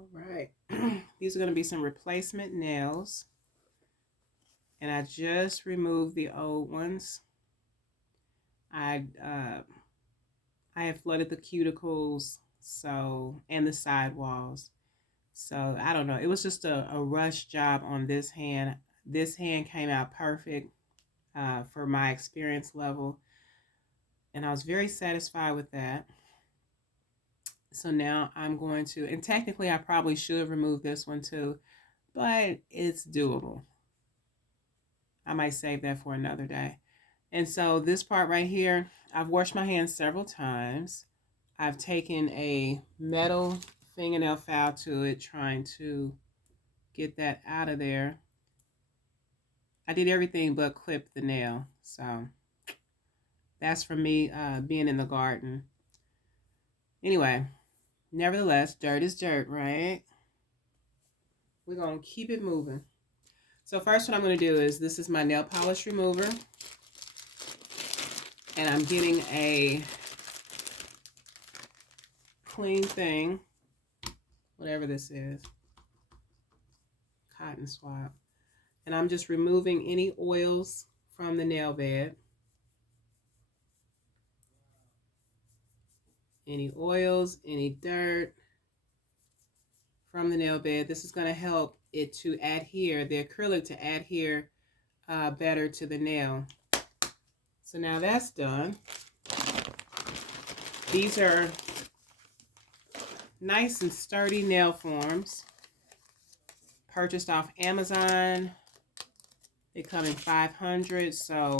All right. These are going to be some replacement nails. And I just removed the old ones. I have flooded the cuticles, so, and the sidewalls. So I don't know. It was just a rush job on this hand. This hand came out perfect for my experience level. And I was very satisfied with that. So now I'm going to, and technically I probably should remove this one too, but it's doable. I might save that for another day. And so this part right here, I've washed my hands several times. I've taken a metal fingernail file to it, trying to get that out of there. I did everything but clip the nail. So that's from me being in the garden. Anyway, nevertheless, dirt is dirt, right? We're going to keep it moving. So first what I'm going to do is, this is my nail polish remover. And I'm getting a clean thing, whatever this is, cotton swab. And I'm just removing any oils from the nail bed. Any oils, any dirt from the nail bed. This is going to help it to adhere, the acrylic to adhere better to the nail. So now that's done. These are nice and sturdy nail forms. Purchased off Amazon. They come in 500, so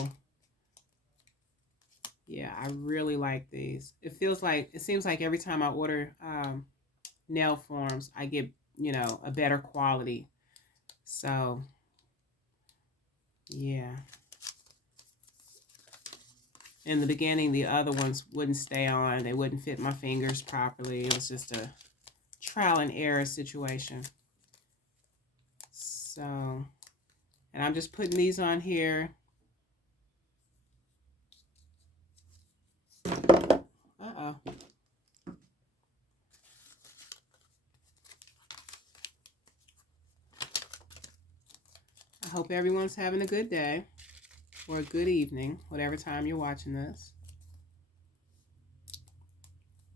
yeah, I really like these. It seems like every time I order nail forms, I get, a better quality. So, yeah. In the beginning, the other ones wouldn't stay on. They wouldn't fit my fingers properly. It was just a trial and error situation. So, and I'm just putting these on here. Uh-oh. I hope everyone's having a good day or a good evening, whatever time you're watching this.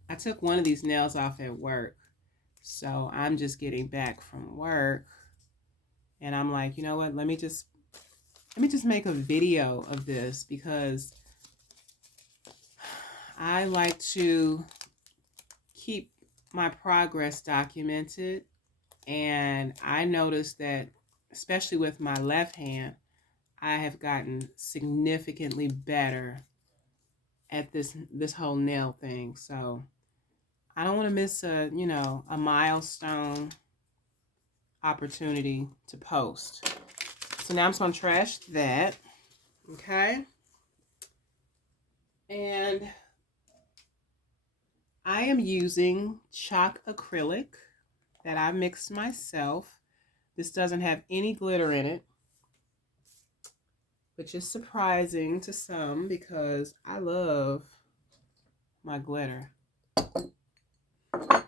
I took one of these nails off at work, so I'm just getting back from work, and I'm like, you know what? Let me just make a video of this, because I like to keep my progress documented, and I noticed that, especially with my left hand, I have gotten significantly better at this whole nail thing. So I don't want to miss a milestone opportunity to post. So now I'm just going to trash that. Okay. And I am using chalk acrylic that I mixed myself. This doesn't have any glitter in it, which is surprising to some because I love my glitter. Put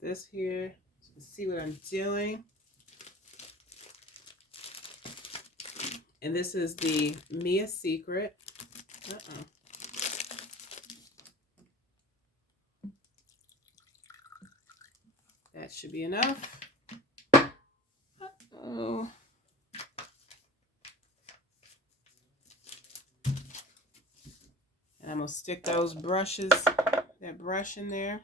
this here to see what I'm doing. And this is the Mia Secret. That should be enough. Uh-oh. And I'm going to stick those brushes, that brush in there.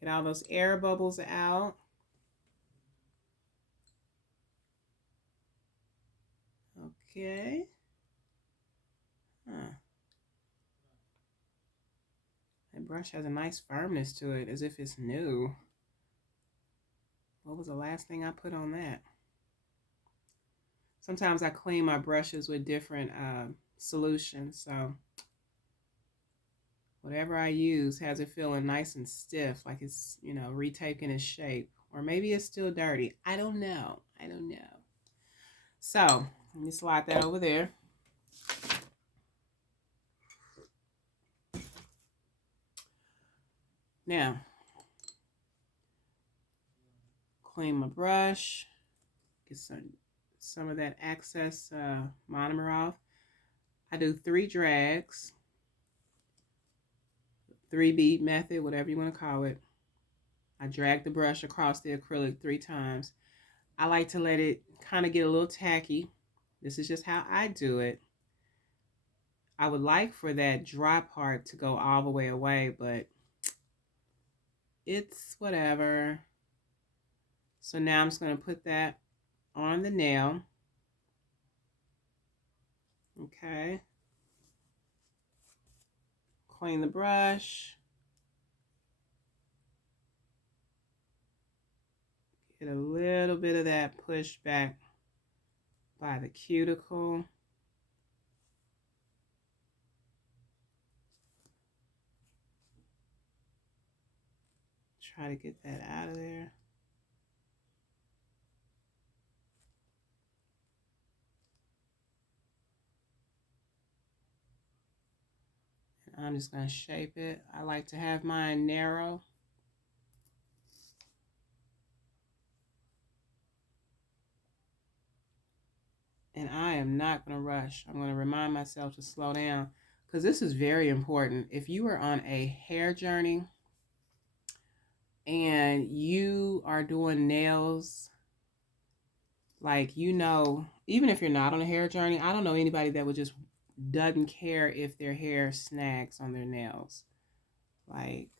Get all those air bubbles out. Okay. That brush has a nice firmness to it, as if it's new. What was the last thing I put on that? Sometimes I clean my brushes with different solutions, so whatever I use has it feeling nice and stiff, like it's, retaking its shape. Or maybe it's still dirty. I don't know. So, let me slide that over there. Now, Clean my brush. Get some of that excess monomer off. I do 3 drags. 3-bead method, whatever you want to call it. I drag the brush across the acrylic 3 times. I like to let it kind of get a little tacky. This is just how I do it. I would like for that dry part to go all the way away, but it's whatever. So now I'm just going to put that on the nail. Okay. Clean the brush. Get a little bit of that pushed back by the cuticle. Try to get that out of there. I'm just going to shape it. I like to have mine narrow. And I am not going to rush. I'm going to remind myself to slow down because this is very important. If you are on a hair journey and you are doing nails, like, you know, even if you're not on a hair journey, I don't know anybody that would just doesn't care if their hair snags on their nails. Like,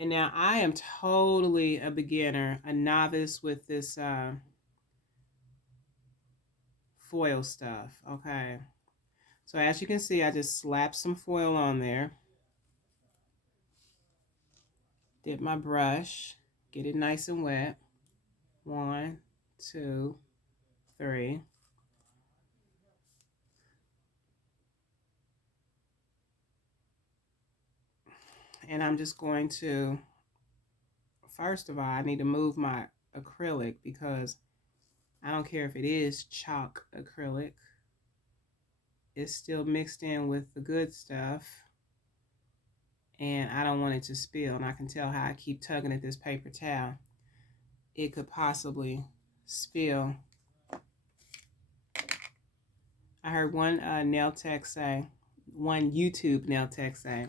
and now I am totally a beginner, a novice with this foil stuff. Okay. So as you can see, I just slapped some foil on there. Dip my brush, get it nice and wet. 1, 2, 3. And I'm just going to, first of all, I need to move my acrylic because I don't care if it is chalk acrylic. It's still mixed in with the good stuff. And I don't want it to spill. And I can tell how I keep tugging at this paper towel. It could possibly spill. I heard one nail tech say, one YouTube nail tech say,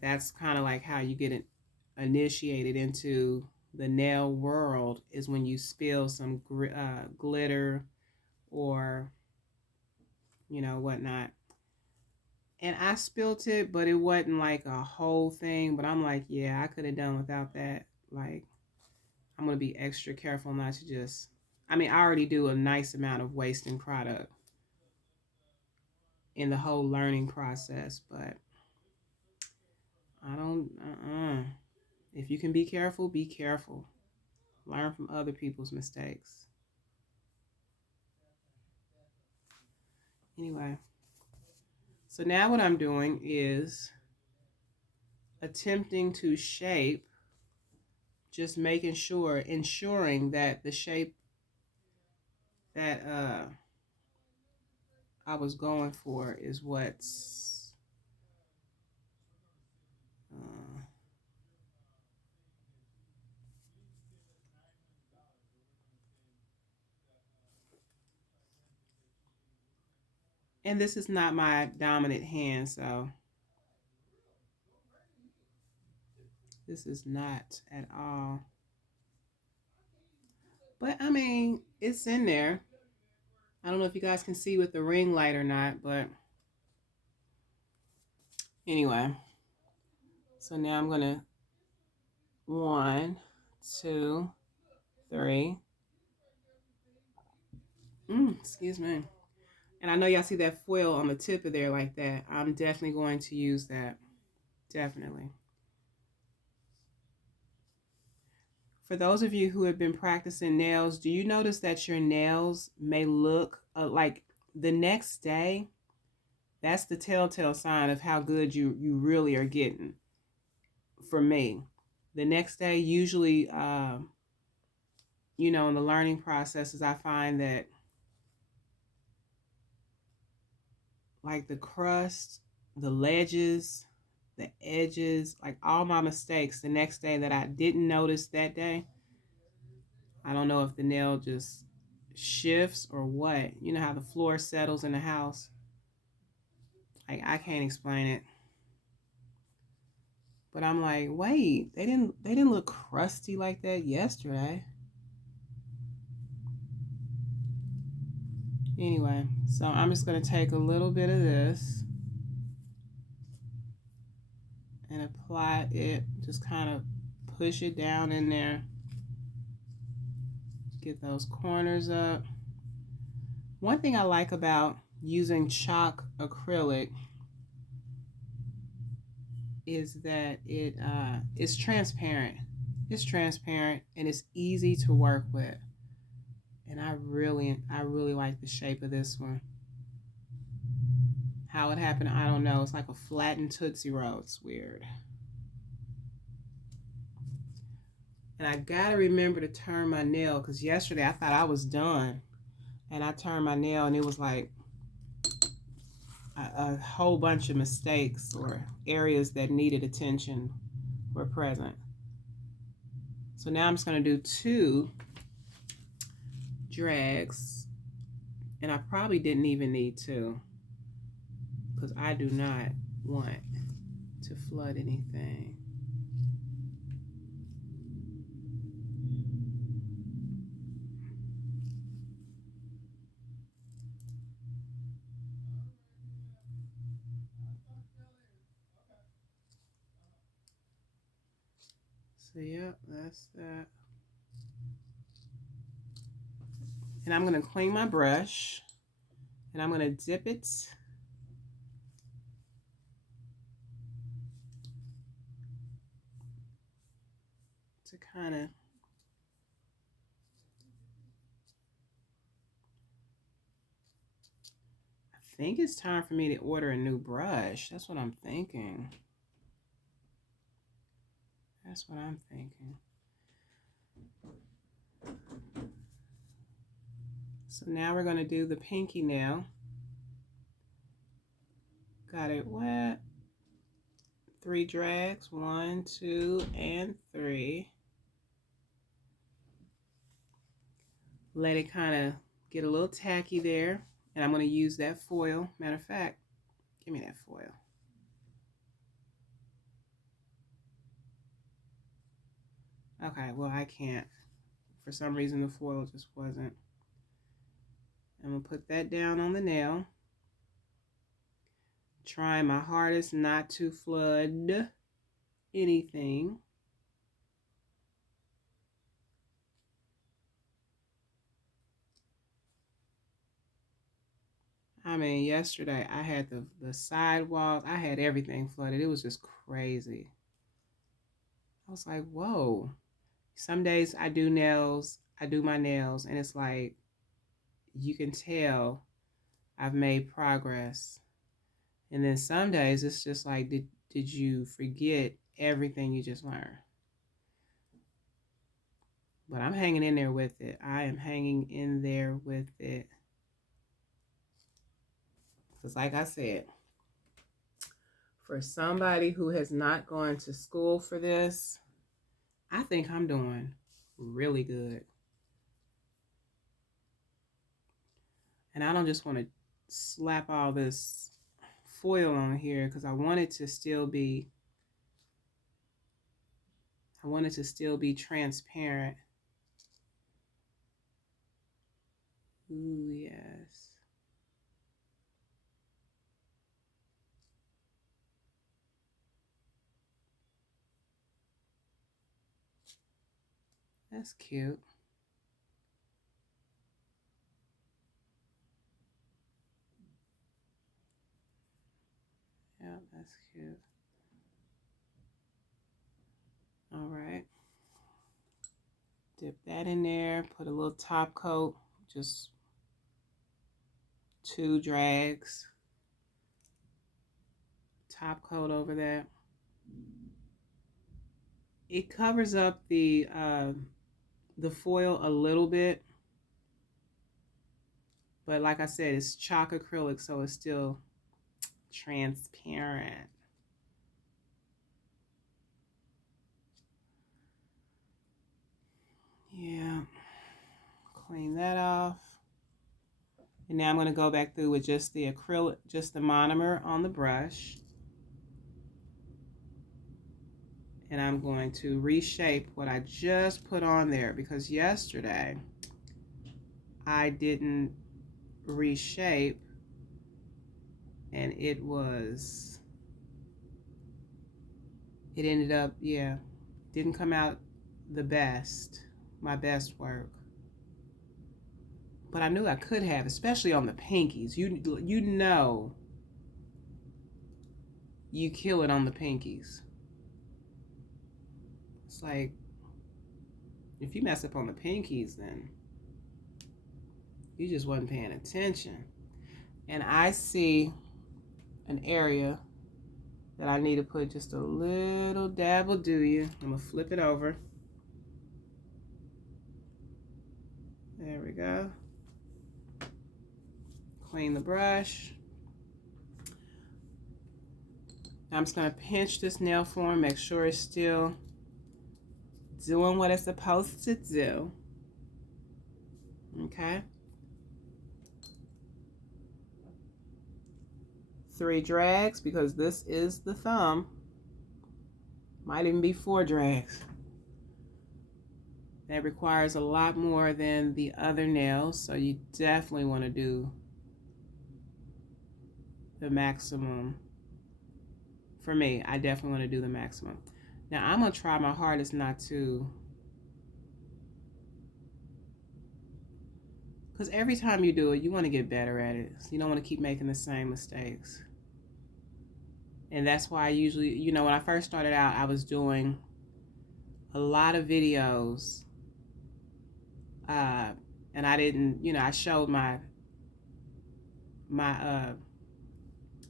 that's kind of like how you get initiated into the nail world is when you spill some glitter or, you know, whatnot. And I spilt it, but it wasn't like a whole thing. But I'm like, yeah, I could have done without that. Like, I'm going to be extra careful not to just, I mean, I already do a nice amount of wasting product in the whole learning process, but I don't, if you can be careful, be careful. Learn from other people's mistakes. Anyway, so now what I'm doing is attempting to shape, just making sure, ensuring that the shape that I was going for is what's and this is not my dominant hand, so this is not at all. But I mean, it's in there. I don't know if you guys can see with the ring light or not, but anyway. So now I'm gonna 1, 2, 3. Excuse me. And I know y'all see that foil on the tip of there like that. I'm definitely going to use that. Definitely. For those of you who have been practicing nails, do you notice that your nails may look like the next day? That's the telltale sign of how good you really are getting. For me, the next day, usually, you know, in the learning processes, I find that like the crust, the ledges, the edges, like all my mistakes the next day that I didn't notice that day. I don't know if the nail just shifts or what. You know how the floor settles in the house? Like I can't explain it. But I'm like, wait, they didn't look crusty like that yesterday. Anyway, so I'm just going to take a little bit of this and apply it. Just kind of push it down in there. Get those corners up. One thing I like about using chalk acrylic is that it's transparent. It's transparent and it's easy to work with. And I really like the shape of this one. How it happened, I don't know. It's like a flattened Tootsie Roll. It's weird. And I gotta remember to turn my nail, because yesterday I thought I was done. And I turned my nail and it was like a whole bunch of mistakes or areas that needed attention were present. So now I'm just gonna do 2 drags. And I probably didn't even need 2, because I do not want to flood anything. So yeah, that's that. And I'm going to clean my brush and I'm going to dip it to kind of I think it's time for me to order a new brush. That's what I'm thinking. That's what I'm thinking. So now we're going to do the pinky nail. Got it wet. 3 drags. 1, 2, and 3. Let it kind of get a little tacky there. And I'm going to use that foil. Matter of fact, give me that foil. Okay, well, I can't. For some reason, the foil just wasn't. I'm going to put that down on the nail. Trying my hardest not to flood anything. I mean, yesterday I had the sidewalls. I had everything flooded. It was just crazy. I was like, whoa. Some days I do my nails, and it's like, you can tell I've made progress. And then some days it's just like, did you forget everything you just learned? But I'm hanging in there with it. I am hanging in there with it. Because like I said, for somebody who has not gone to school for this, I think I'm doing really good. And I don't just want to slap all this foil on here because I want it to still be transparent. Ooh, yes. That's cute. Yeah, that's cute. All right. Dip that in there. Put a little top coat. Just 2 drags. Top coat over that. It covers up the foil a little bit. But like I said, it's chalk acrylic, so it's still transparent. Yeah, clean that off. And now I'm going to go back through with just the acrylic, just the monomer on the brush. And I'm going to reshape what I just put on there, because yesterday I didn't reshape and it ended up, yeah, didn't come out the best, my best work. But I knew I could have, especially on the pinkies. You know you kill it on the pinkies. It's like, if you mess up on the pinkies, then you just wasn't paying attention. And I see an area that I need to put just a little dab will do you. I'm gonna flip it over. There we go. Clean the brush. Now I'm just gonna pinch this nail form, make sure it's still doing what it's supposed to do. Okay. 3 drags, because this is the thumb. Might even be 4 drags. That requires a lot more than the other nails, so you definitely want to do the maximum. For me, I definitely want to do the maximum. Now I'm going to try my hardest not to, because every time you do it, you want to get better at it. So you don't want to keep making the same mistakes. And that's why I usually, you know, when I first started out, I was doing a lot of videos. And I didn't, you know, I showed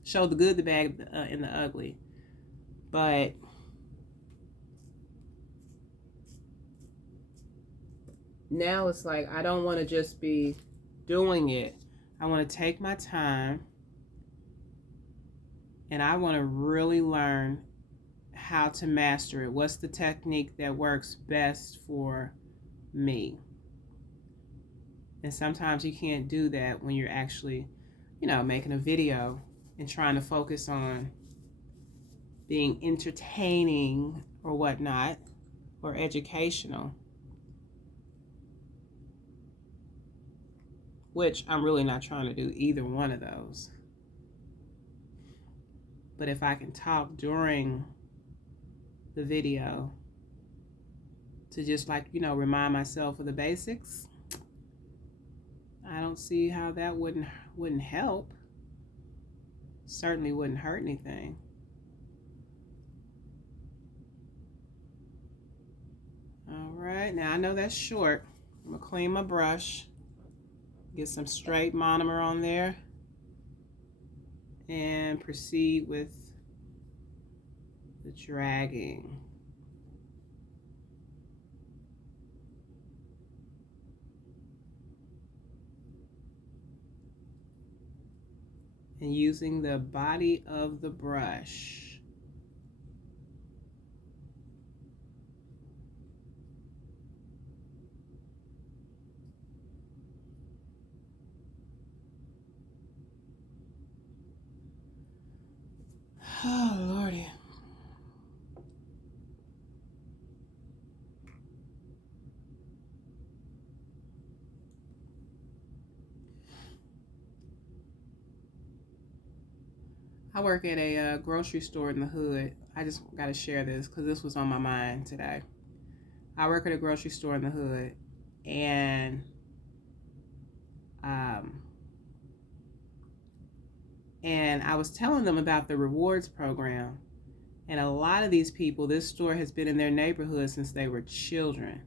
showed the good, the bad, and the ugly. But now it's like, I don't want to just be doing it. I want to take my time, and I want to really learn how to master it. What's the technique that works best for me? And sometimes you can't do that when you're actually, you know, making a video and trying to focus on being entertaining or whatnot, or educational, which I'm really not trying to do either one of those. But if I can talk during the video to just, like, you know, remind myself of the basics, I don't see how that wouldn't help. Certainly wouldn't hurt anything. All right, now I know that's short. I'm gonna clean my brush, get some straight monomer on there, and proceed with the dragging. And using the body of the brush. Oh, Lordy. I work at a grocery store in the hood. I just got to share this because this was on my mind today. I work at a grocery store in the hood, and I was telling them about the rewards program. And a lot of these people, this store has been in their neighborhood since they were children.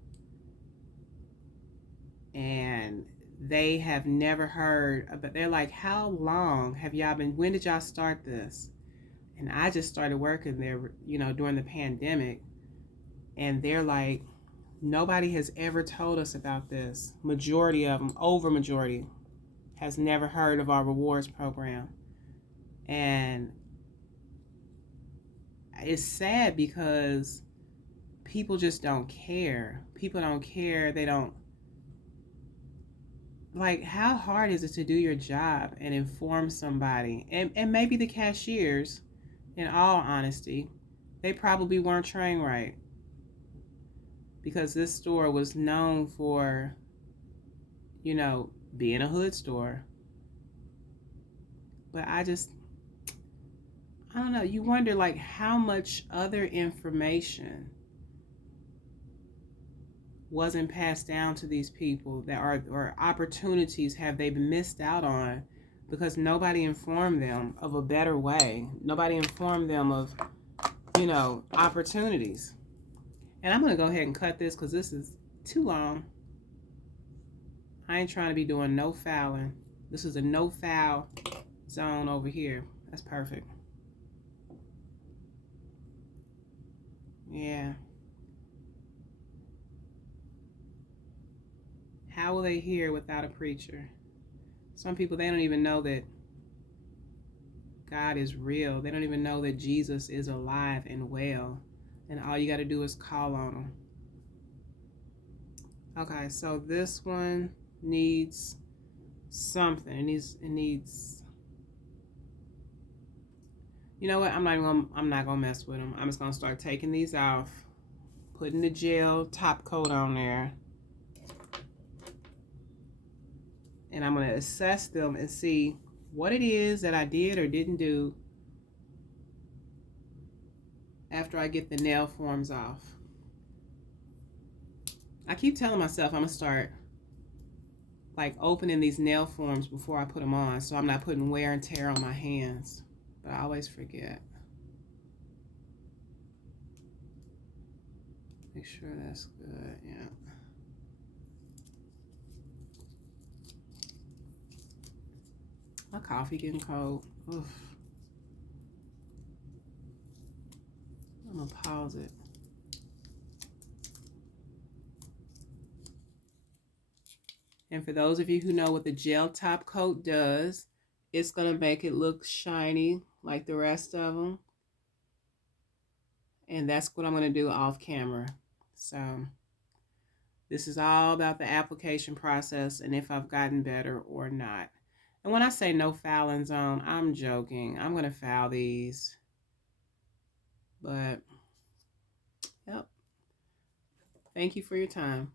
And they have never heard about, they're like, how long have y'all been, when did y'all start this? And I just started working there, you know, during the pandemic. And they're like, nobody has ever told us about this. Majority of them, over majority, has never heard of our rewards program. And it's sad because people just don't care. People don't care. They don't, like, how hard is it to do your job and inform somebody? And maybe the cashiers, in all honesty, they probably weren't trained right, because this store was known for, being a hood store. But I don't know. You wonder, like, how much other information wasn't passed down to these people, that are, or opportunities have they been missed out on because nobody informed them of a better way. Nobody informed them of, opportunities. And I'm going to go ahead and cut this because this is too long. I ain't trying to be doing no fouling. This is a no foul zone over here. That's perfect. Yeah. How will they hear without a preacher? Some people, they don't even know that God is real. They don't even know that Jesus is alive and well. And all you got to do is call on him. Okay, so this one needs something. It needs. You know what? I'm not gonna mess with them. I'm just gonna start taking these off, putting the gel top coat on there, and I'm gonna assess them and see what it is that I did or didn't do after I get the nail forms off. I keep telling myself I'm gonna start, like, opening these nail forms before I put them on, so I'm not putting wear and tear on my hands, but I always forget. Make sure that's good. Yeah. My coffee getting cold. Oof. I'm gonna pause it. And for those of you who know what the gel top coat does, it's gonna make it look shiny like the rest of them. And that's what I'm gonna do off camera. So this is all about the application process and if I've gotten better or not. And when I say no fouling zone, I'm joking. I'm gonna foul these. But, yep. Thank you for your time.